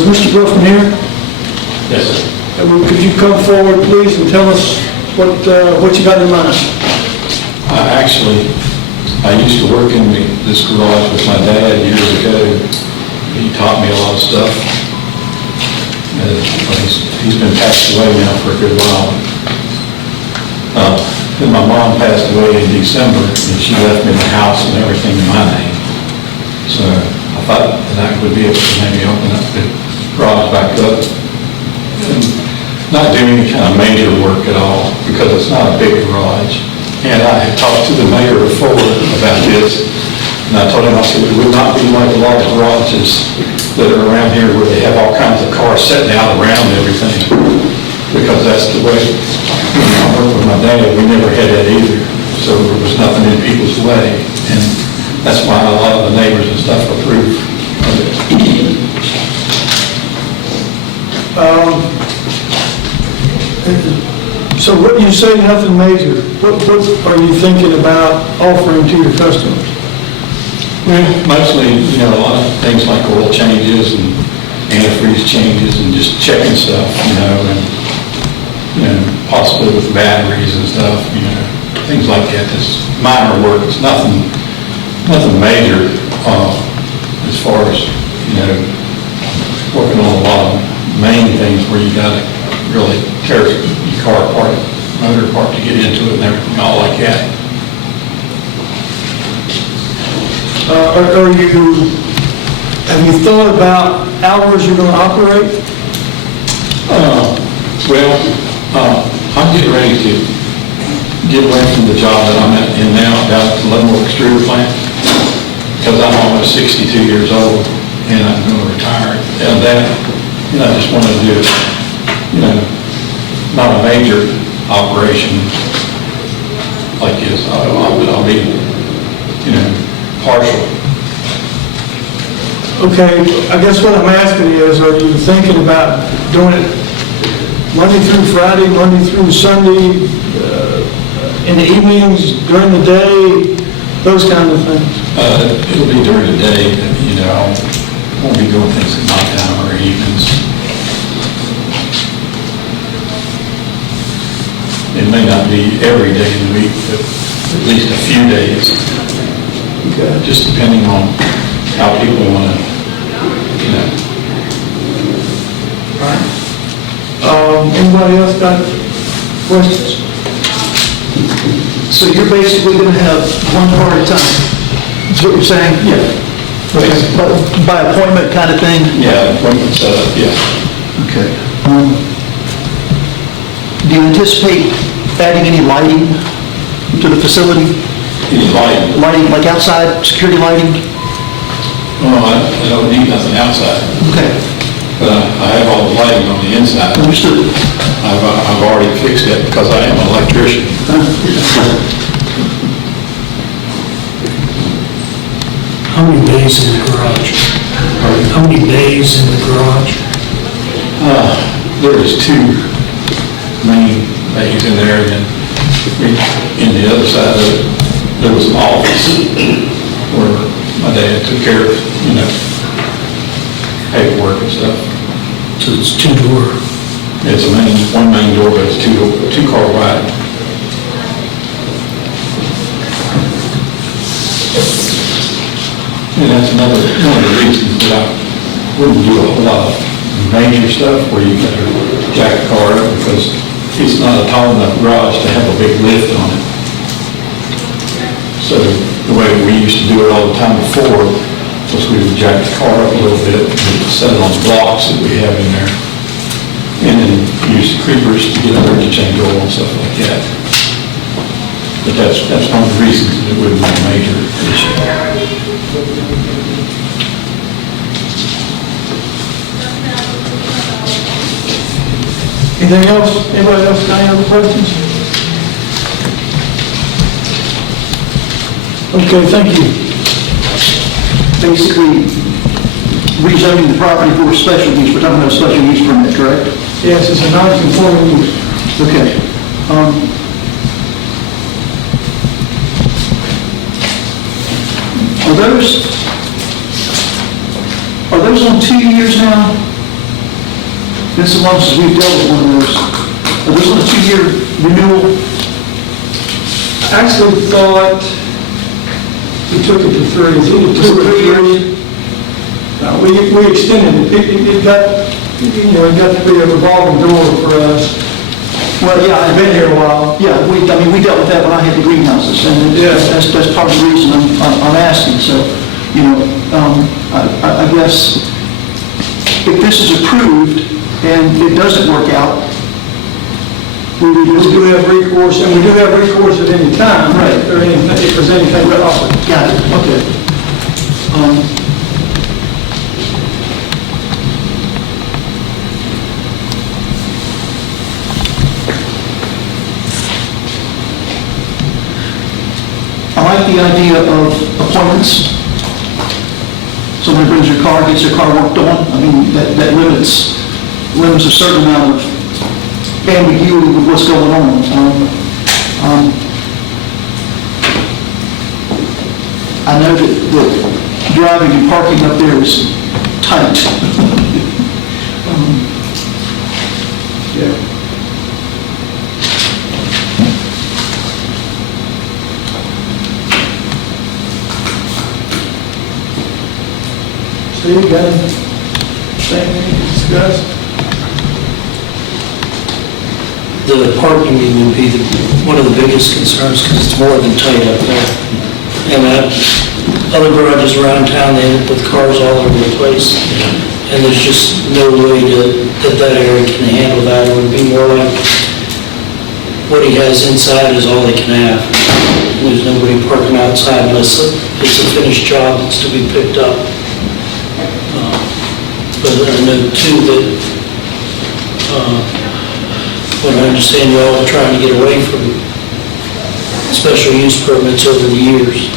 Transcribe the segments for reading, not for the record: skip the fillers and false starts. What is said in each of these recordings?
Is Mr. Broughman here? Yes, sir. Could you come forward, please, and tell us what you got in mind? I used to work in this garage with my dad years ago. He taught me a lot of stuff. He's been passed away now for a good while. Then my mom passed away in December, and she left me the house and everything in my name. So I thought that would be able to maybe open up the garage back up and not do any kind of major work at all, because it's not a big garage. And I had talked to the mayor before about this, and I told him, I said, it would not be like a lot of garages that are around here where they have all kinds of cars sitting out around everything, because that's the way, when I worked with my dad, we never had that either. So there was nothing in people's way, and that's why a lot of the neighbors and stuff approve of it. So what you say, nothing major, what are you thinking about offering to your customers? Well, mostly, a lot of things like oil changes and antifreeze changes and just checking stuff, and possibly with batteries and stuff, things like that. It's minor work. It's nothing major as far as, working on a lot of main things where you got to really tear your car apart, motor apart to get into it and everything, all like that. Have you thought about hours you're going to operate? I'm getting ready to get away from the job that I'm in now, down at the Leavenworth Extruder Plant, because I'm almost 62 years old and I'm going to retire. And that, I just want to do, not a major operation like this. I'll be, partial. Okay, I guess what I'm asking is, are you thinking about doing it Monday through Friday, Monday through Sunday, in the evenings, during the day, those kind of things? It'll be during the day, I won't be doing things at nighttime or evenings. It may not be every day in the week, but at least a few days. Okay. Just depending on how people want to, All right. Anybody else got questions? So you're basically going to have one car at a time? That's what you're saying? Yeah. Okay. By appointment kind of thing? Yeah, appointment set up, yeah. Okay. Do you anticipate adding any lighting to the facility? Any lighting? Lighting, like outside security lighting? Well, I don't need nothing outside, Okay. but I have all the lighting on the inside. Understood. I've already fixed it because I am an electrician. How many bays in the garage? How many bays in the garage? There is two main bays in there, and then in the other side of it, there was an office where my dad took care of, paperwork and stuff. So it's two-door. It's one main door, but it's two car wide. And that's one of the reasons that I wouldn't do a whole lot of major stuff where you got to jack a car up, because it's not a tall enough garage to have a big lift on it. So the way we used to do it all the time before was we would jack the car up a little bit and set it on blocks that we have in there, and then use the creepers to get under to change oil and stuff like that. But that's one of the reasons that it wouldn't be a major issue. Anything else? Anybody else got any other questions? Okay, thank you. Basically, rezoning the property for special use. We're talking about a special use permit, correct? Yes, it's a non-conforming use. Okay. Are those on 2 years now? been so long since we've dealt with one of those. Are those on a 2-year renewal? I actually thought we took it to 3, it's either 2 or 3. We extended it, it got, it got to be a revolving door for us. Well, yeah, I've been here a while. Yeah, we dealt with that when I had the greenhouses, and that's part of the reason I'm asking, so, I guess, if this is approved and it doesn't work out, we do have recourse, and we do have recourse at any time. Right. Or anything, if there's anything to offer. Got it, okay. I like the idea of appointments. Somebody brings their car, gets their car worked on. I mean, that limits a certain amount of ambiguity with what's going on. I know that driving and parking up there is tight. Yeah. Steve, got anything to discuss? The parking would be one of the biggest concerns, because it's more than tight up there. And other garages around town, they end up with cars all over the place. And there's just no way that area can handle that. It would be more like what he has inside is all he can have. There's nobody parking outside unless it's a finished job that's to be picked up. But I know too that, what I understand, you all are trying to get away from special use permits over the years.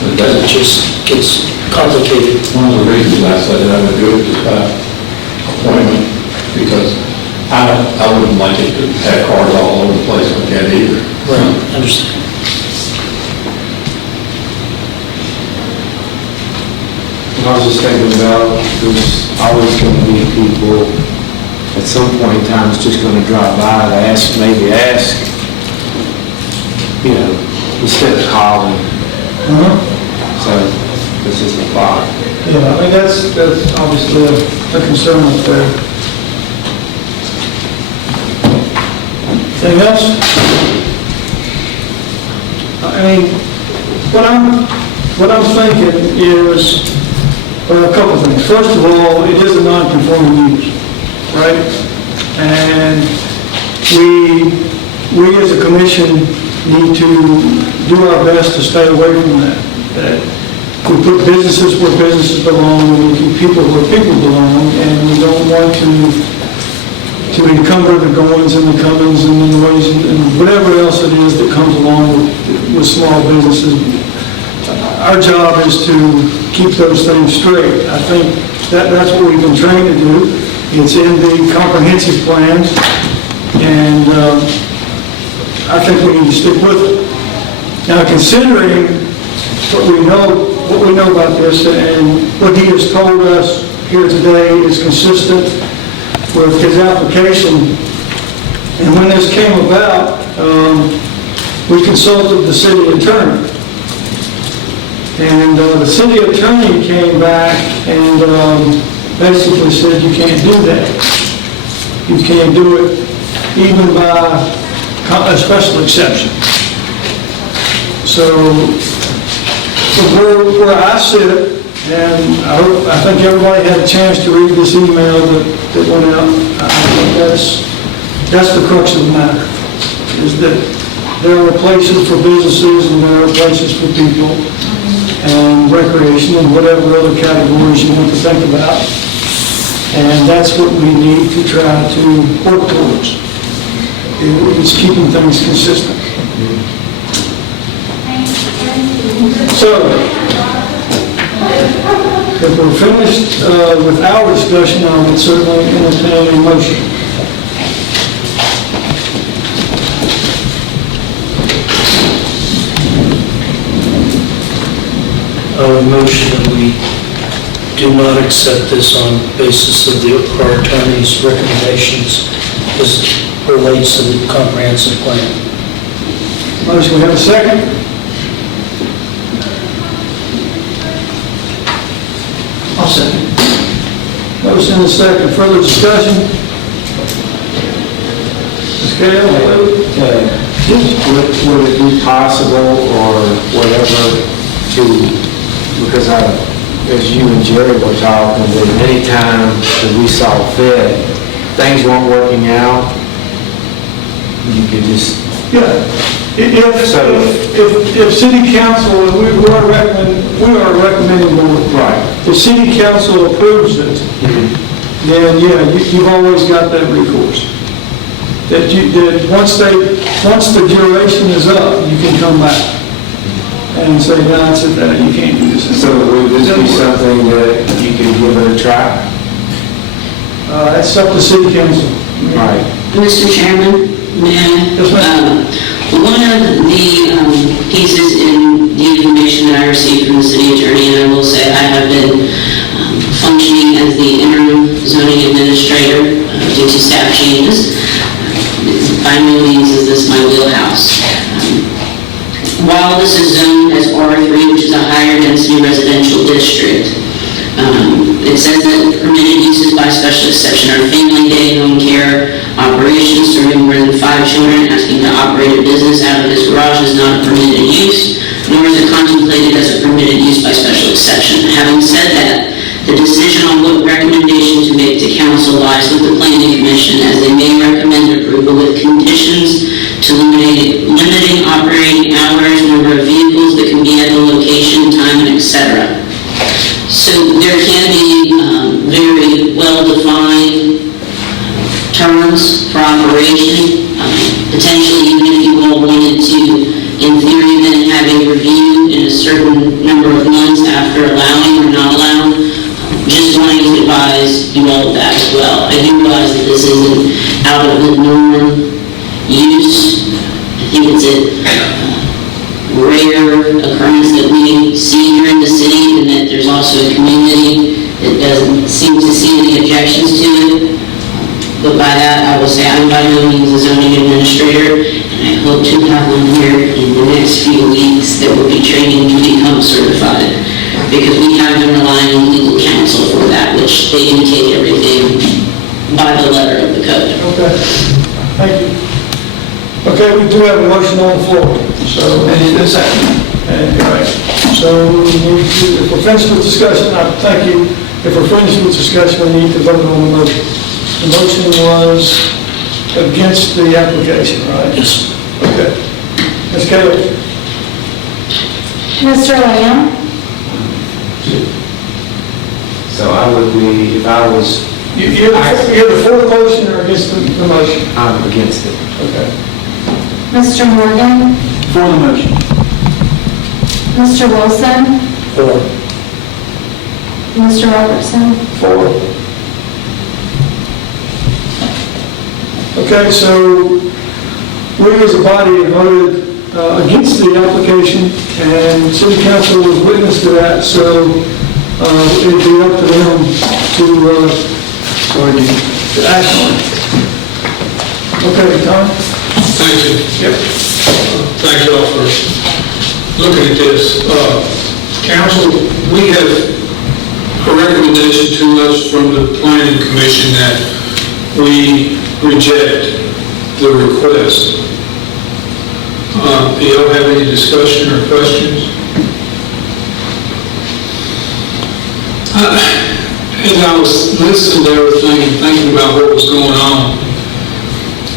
It just gets complicated. One of the reasons I said that I would do it just by appointment, because I wouldn't like it to have cars all over the place like that either. Right, I understand. I was just thinking about, there's always going to be people at some point in time it's just going to drive by to maybe ask, instead of calling. So this is the thought. Yeah, I mean, that's obviously a concern up there. Anything else? I mean, what I'm thinking is, a couple of things. First of all, it is a non-conforming use, right? And we as a commission need to do our best to stay away from that. That we put businesses where businesses belong, and we keep people where people belong, and we don't want to encumber the goings and the comings and the noise and whatever else it is that comes along with small businesses. Our job is to keep those things straight. I think that's what we've been trained to do. It's in the comprehensive plans, and I think we need to stick with it. Now, considering what we know about this, and what he has told us here today is consistent with his application, and when this came about, we consulted the city attorney. And the city attorney came back and basically said, you can't do that. You can't do it even by a special exception. So where I sit, and I think everybody had a chance to read this email that went out, I think that's the crux of the matter, is that there are places for businesses and there are places for people, and recreation and whatever other categories you want to think about. And that's what we need to try to work towards. It's keeping things consistent. So, if we're finished with our discussion, I would certainly entertain a motion. A motion that we do not accept this on basis of our attorney's recommendations as relates to the comprehensive plan. Motion, we have a second? I'll second. Motion and a second. Further discussion? Ms. Gale? Would it be possible or whatever to, because as you and Jerry were talking, that any time that we saw fit, things weren't working out, you could just, Yeah. If city council, we are recommending board. right. If city council approves it, then yeah, you've always got that recourse. That once the duration is up, you can come back and say, no, that's it, you can't do this. So would this be something that you could give it a try? That's up to city council. Right. Mr. Chairman, may I? Yes, ma'am. One of the pieces in the information that I received from the city attorney, and I will say I have been functioning as the interim zoning administrator due to staff changes. By no means is this my wheelhouse. While this is zoned as R3, which is a higher density residential district, it says that permitted uses by special exception are family day, home care, operations serving more than 5 children. Asking to operate a business out of his garage is not a permitted use, nor is it contemplated as a permitted use by special exception. Having said that, the decision on what recommendation to make to council lies with the planning commission, as they may recommend approval with conditions to limiting operating hours, number of vehicles that can be at the location, time, etc. So there can be very well-defined terms for operation. Potentially, even if you all wanted to, in theory, then have a review in a certain number of months after allowing or not allowing. Just wanting to advise you all of that as well. I do realize that this isn't out of the norm use. I think it's a rare occurrence that we see here in the city, and that there's also a community that doesn't seem to see any objections to it. But by that, I will say I'm by no means a zoning administrator, and I hope to have one here in the next few weeks that will be training to become certified, because we have been relying on legal counsel for that, which they indicate everything by the letter of the code. Okay, thank you. Okay, we do have a motion on the floor, so. And it's been seconded. All right, so if we're finished with discussion, thank you. If we're finished with discussion, we need to vote on the motion. The motion was against the application, right? Yes. Okay. Ms. Kelly? Mr. Lamb? So I would be, if I was, You're either for the motion or against the motion? I'm against it. Okay. Mr. Morgan? For the motion. Mr. Wilson? Or Mr. Robertson? For. Okay, so we as a body voted against the application, and city council was witness to that, so it'd be up to them to act on it. Okay, Tom? Thank you. Yep. Thank you all for looking at this. Council, we have a recommendation to us from the Planning Commission that we reject the request. Do y'all have any discussion or questions? As I was listening to everything and thinking about what was going on,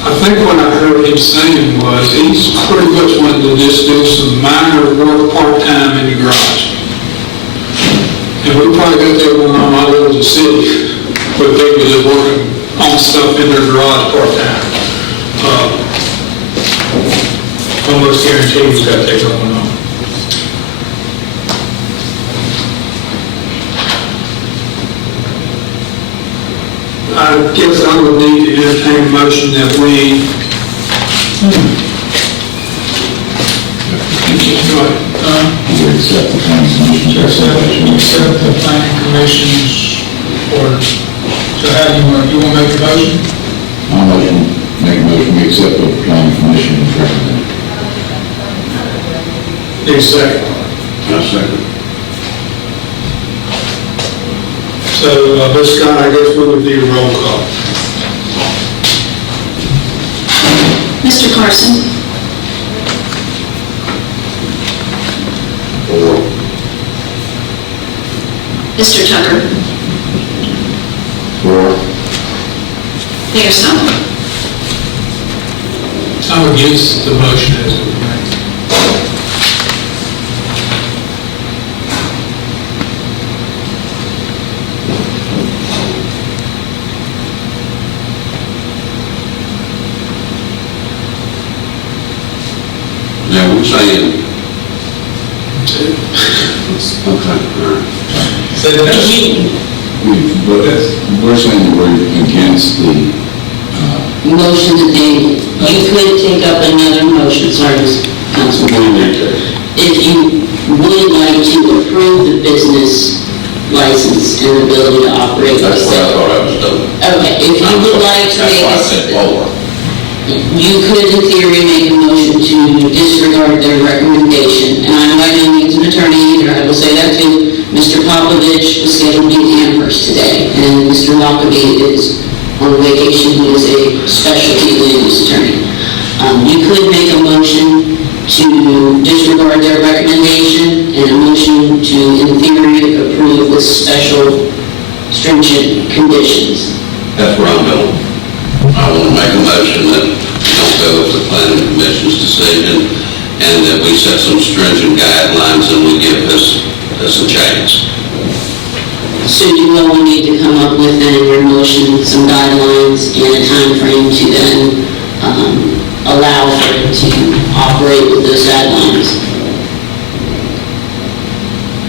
I think what I heard him saying was he's pretty much wanted to just do some minor work part-time in the garage. And we probably got that going on all over the city, where people are working on stuff in their garage part-time. Almost guarantee we've got that going on. I guess I would need to entertain a motion that we... Go ahead. none? We accept the planning commission's Accept the planning commission's order. So how do you want to make a motion? Make a motion, we accept what the planning commission is recommending. Need a second? Second. So, Ms. Scott, I guess we would need a roll call. Mr. Carson? 4. Mr. Tucker? 4. Mayor Summer? I'm against the motion as it was made. Now, we're saying, okay, all right. Say that. We're saying we're against the, Motion that you could take up another motion, sorry, Councilman. If you would like to approve the business license and ability to operate. That's what I thought I was doing. Okay, if you would like to That's make why I said lower. you could in theory make a motion to disregard their recommendation. And I'm by no means an attorney either, I will say that too. Mr. Popovich was scheduled to be in Amherst today, and Mr. Lockaby is on vacation, he is a specialty land use attorney. You could make a motion to disregard their recommendation and a motion to, in theory, approve with special stringent conditions. That's where I'm going. I want to make a motion that we don't go with the planning commission's decision and that we set some stringent guidelines and we give this a chance. So you will need to come up with in your motion some guidelines and a time frame to then allow for it to operate with those guidelines.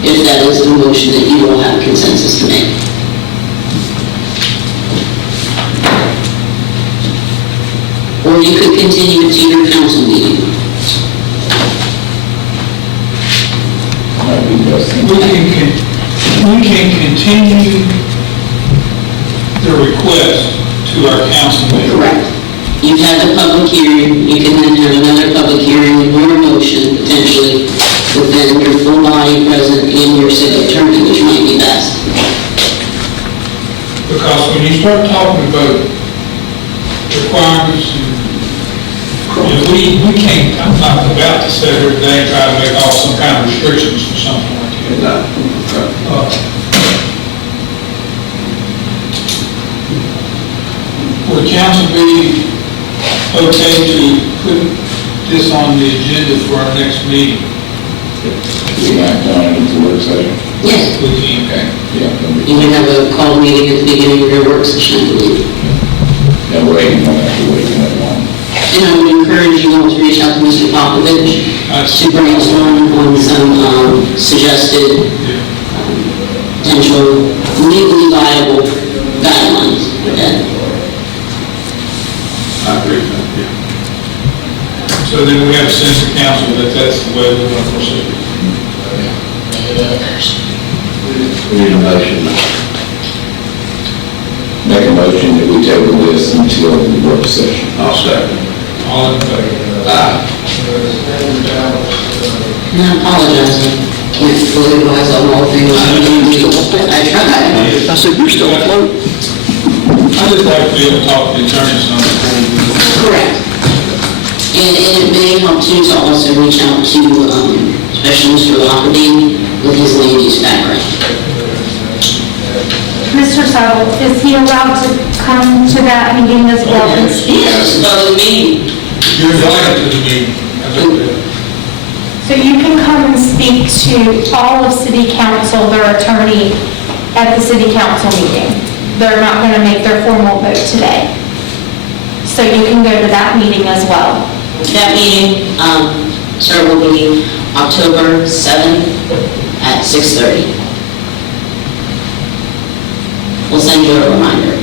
If that is the motion that you will have consensus to make. Or you could continue it to your council meeting. might be best thing. We can continue the request to our council meeting. Correct. You've had the public hearing, you can then have another public hearing with your motion, potentially, with then your full body present and your city attorney, which might be best. Because when you start talking about requirements, and we can't, I'm not about to sit here today and try to make all some kind of restrictions for something like that. Would council be okay to put this on the agenda for our next meeting? We act on it at the work session. Yes. We can. Okay, yeah. You can have a call meeting at the beginning of your work session, I believe. That way, you don't have to wait that long. And I would encourage you all to reach out to Mr. Popovich to brainstorm on some suggested potential legally viable guidelines for that. I agree with that, yeah. So then we have a sense of council that that's the way we're going to proceed. We need a motion. Make a motion that we table this until the work session. I'll second. All in favor? Aye. And I apologize, I can't fully advise on all things. I tried. I said, you're still afloat. I just like to be able to talk to the attorneys on the board. Correct. And it may help too to also reach out to, especially Mr. Lockaby with his land use background. Mr. Settle, is he allowed to come to that meeting as well and speak? Yes, public meeting. You're invited to the meeting. So you can come and speak to all of city council, their attorney, at the city council meeting. They're not going to make their formal vote today. So you can go to that meeting as well. That meeting, sir, will be October 7th at 6:30. We'll send you a reminder.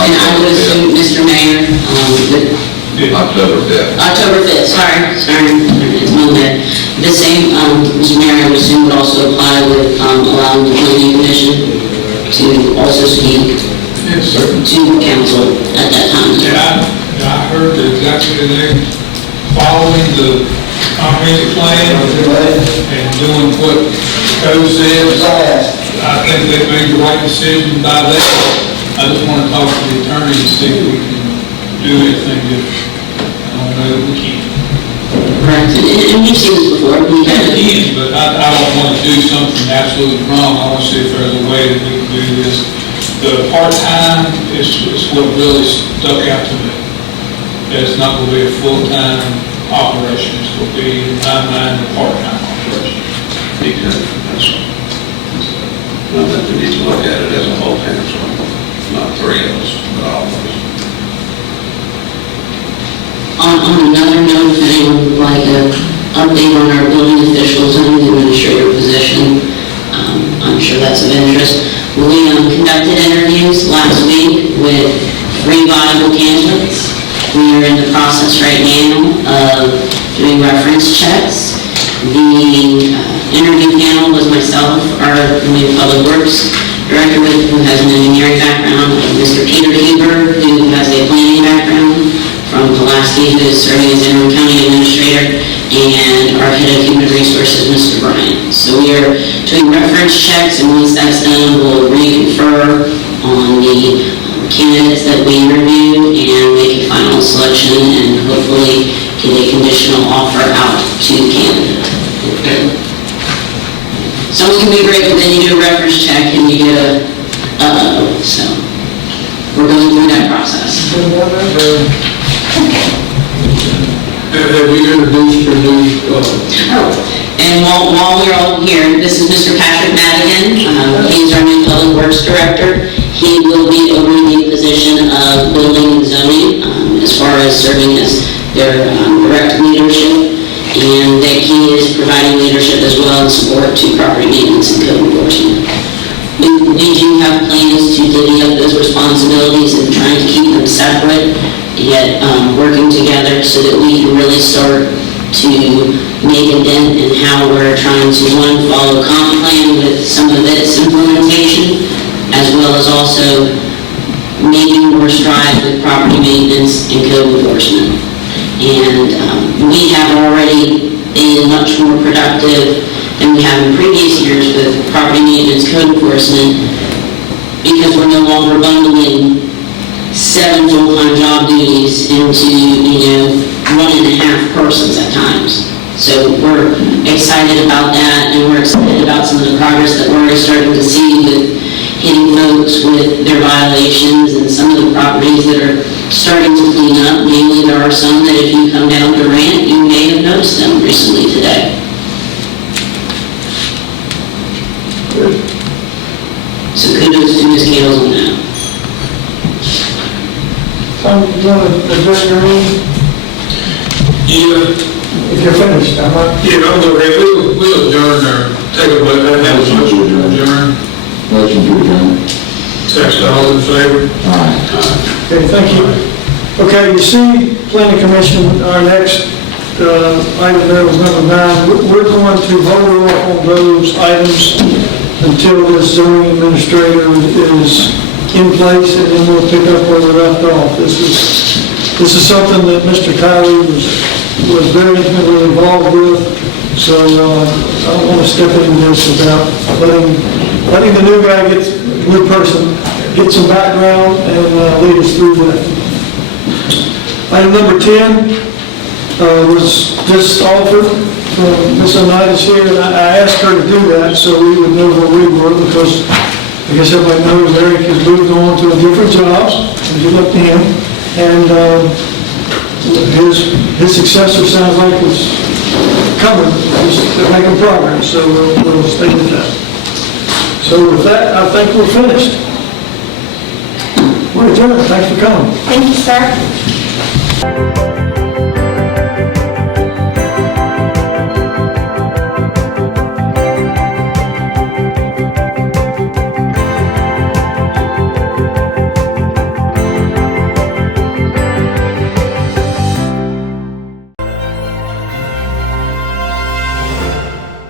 And I would assume, Mr. Mayor, that October 5th. October 5th, sorry, it's Monday. The same, Mr. Mayor, I would assume would also apply with allowing the planning commission to also speak Yes, sir. to the council at that time. Yeah, I heard that exactly they're following the comprehensive plan and doing what code says. I think they made the right decision by that. I just want to talk to the attorney and see if we can do anything different. I don't know that we can. Correct, and we've seen this before, we We had, can, but I don't want to do something absolutely wrong. I want to see if there's a way that we can do this. The part-time is what really stuck out to me. It's not going to be a full-time operation, it's going to be, in my mind, a part-time operation. Because I think we need to look at it as a whole council, not three of us, but all of us. on another note, if anyone would like an update on our building officials and the administrator position, I'm sure that's of interest. We conducted interviews last week with 3 viable candidates. We are in the process right now of doing reference checks. The interview panel was myself, our new public works director who has an engineering background, Mr. Peter Huber, who has a planning background from Pulaski, who is serving as interim county administrator, and our head of human resources, Mr. Bryant. So we are doing reference checks, and once that's done, we'll reconfer on the candidates that we interviewed and make a final selection and hopefully get a conditional offer out to the candidate. Someone can be great, but then you do a reference check and you get so we're going through that process. Have we introduced your new, And while we're all here, this is Mr. Patrick Madigan. He's our new public works director. He will be over the position of building and zoning as far as serving as their direct leadership, and that he is providing leadership as well and support to property maintenance and code enforcement. We do have plans to divvy up those responsibilities and trying to keep them separate, yet working together so that we can really start to make a dent in how we're trying to, one, follow comp plan with some of its implementation, as well as also making more strides with property maintenance and code enforcement. And we have already been much more productive than we have in previous years with property maintenance, code enforcement, because we're no longer bundling 7 full-time job duties into, 1.5 persons at times. So we're excited about that, and we're excited about some of the progress that we're already starting to see with hitting folks with their violations and some of the properties that are starting to clean up. Mainly, there are some that if you come down Durant, you may have noticed them recently today. So kudos to Ms. Gales on that. Tom, you want to address your own? yeah, If you're finished, I'm not. yeah, I'll go ahead, we'll adjourn or take a vote, have a motion to adjourn. Motion to adjourn. Second, all in favor? Okay, thank you. Okay, you see, Planning Commission, our next item there was number 9. We're going to hold off on those items until this zoning administrator is in place, and then we'll pick up where we left off. This is something that Mr. Tyree was very intimately involved with, so I don't want to step into this without letting the new guy new person get some background and lead us through that. Item number 10 was just offered from Ms. Onitis here, and I asked her to do that so we would know where we were, because I guess everybody knows Eric has moved on to a different job, if you look to him, and his successor sounds like it's coming, they're making progress, so we'll stay with that. So with that, I think we're finished. We're adjourned. Thanks for coming. Thank you, sir.